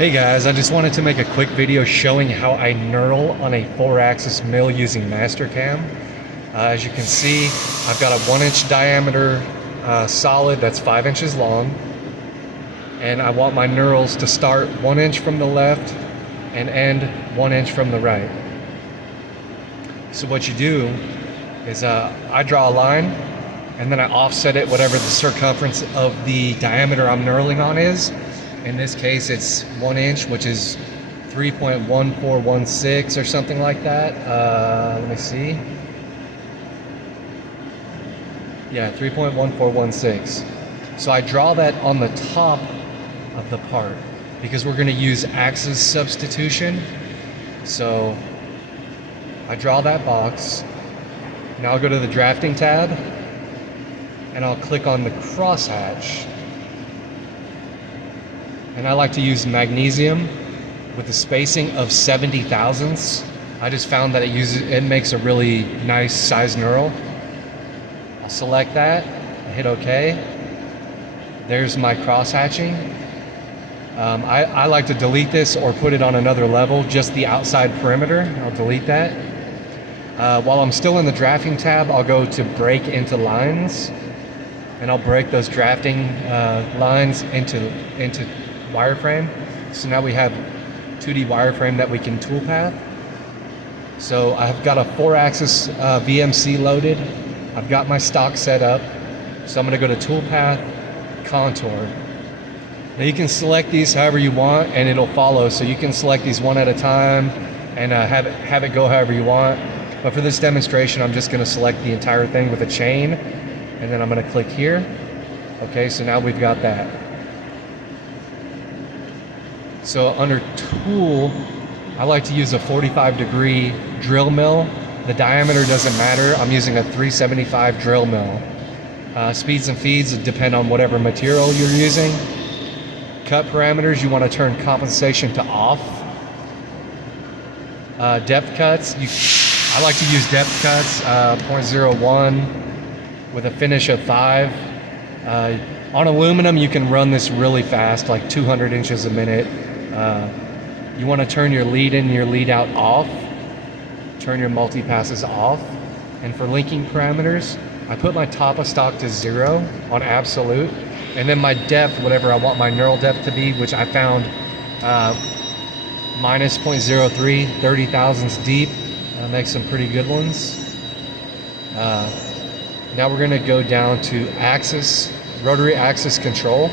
Hey guys, I just wanted to make a quick video showing how I knurl on a 4-axis mill using Mastercam. As you can see, I've got a 1-inch diameter solid that's 5 inches long, and I want my knurls to start 1 inch from the left and end 1 inch from the right. So what you do is I draw a line and then I offset it whatever the circumference of the diameter I'm knurling on is. In this case, it's 1 inch, which is 3.1416 or something like that. Let me see. Yeah, 3.1416. So I draw that on the top of the part because we're going to use axis substitution. So I draw that box. Now I'll go to the drafting tab and I'll click on the crosshatch. And I like to use magnesium with a spacing of 70 thousandths. I just found that it makes a really nice size knurl. I'll select that, hit OK. There's my cross hatching. I like to delete this or put it on another level, just the outside perimeter. I'll delete that. While I'm still in the drafting tab, I'll go to break into lines, and I'll break those drafting lines into wireframe. So now we have 2D wireframe that we can toolpath. So I've got a 4-axis VMC loaded. I've got my stock set up. So I'm going to go to toolpath, contour. Now you can select these however you want and it'll follow. So you can select these one at a time and have it go however you want. But for this demonstration, I'm just going to select the entire thing with a chain, and then I'm going to click here. Okay, so now we've got that. So under tool, I like to use a 45-degree drill mill. The diameter doesn't matter. I'm using a 375 drill mill. Speeds and feeds depend on whatever material you're using. Cut parameters, you want to turn compensation to off. Depth cuts, I like to use depth cuts, 0.01 with a finish of 5. On aluminum, you can run this really fast, like 200 inches a minute. You want to turn your lead in and your lead out off. Turn your multi-passes off. And for linking parameters, I put my top of stock to 0 on absolute. And then my depth, whatever I want my knurl depth to be, which I found minus 0.03, 30 thousandths deep. Make some pretty good ones. Now we're going to go down to axis, rotary axis control.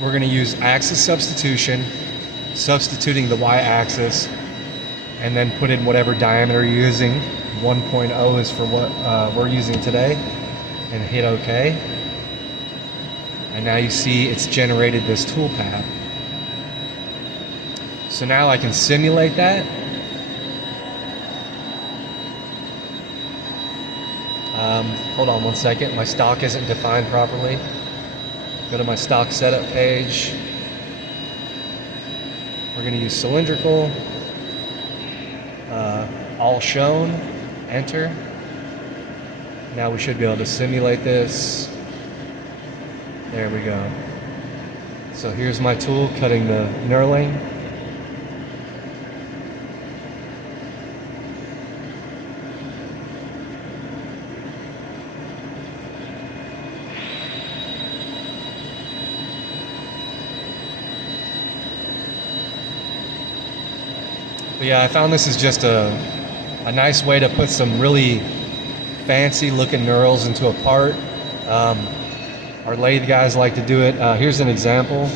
We're going to use axis substitution, substituting the y-axis, and then put in whatever diameter you're using. 1.0 is for what we're using today, and hit OK. And now you see it's generated this toolpath. So now I can simulate that. Hold on 1 second, my stock isn't defined properly. Go to my stock setup page. We're going to use cylindrical, all shown, enter. Now we should be able to simulate this. There we go. So here's my tool cutting the knurling. But yeah, I found this is just a nice way to put some really fancy looking knurls into a part. Our lathe guys like to do it. Here's an example.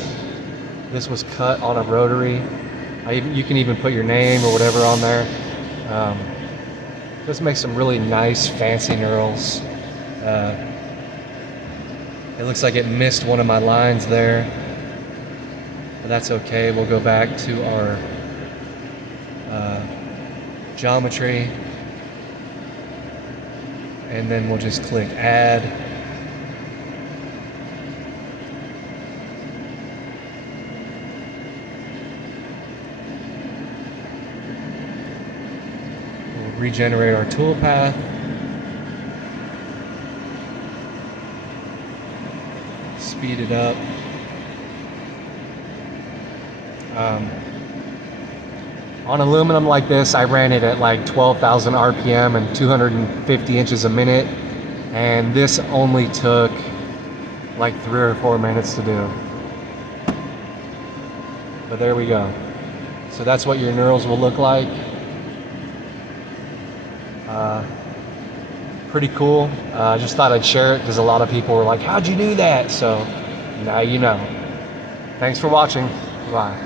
This was cut on a rotary. You can even put your name or whatever on there. This makes some really nice fancy knurls. It looks like it missed one of my lines there, but that's okay. We'll go back to our geometry, and then we'll just click add. We'll regenerate our toolpath. speed it up. On aluminum like this, I ran it at like 12,000 RPM and 250 inches a minute, and this only took like 3 or 4 minutes to do. But there we go. So that's what your knurls will look like. Pretty cool. I just thought I'd share it because a lot of people were like, how'd you do that? So now you know. Thanks for watching. Bye.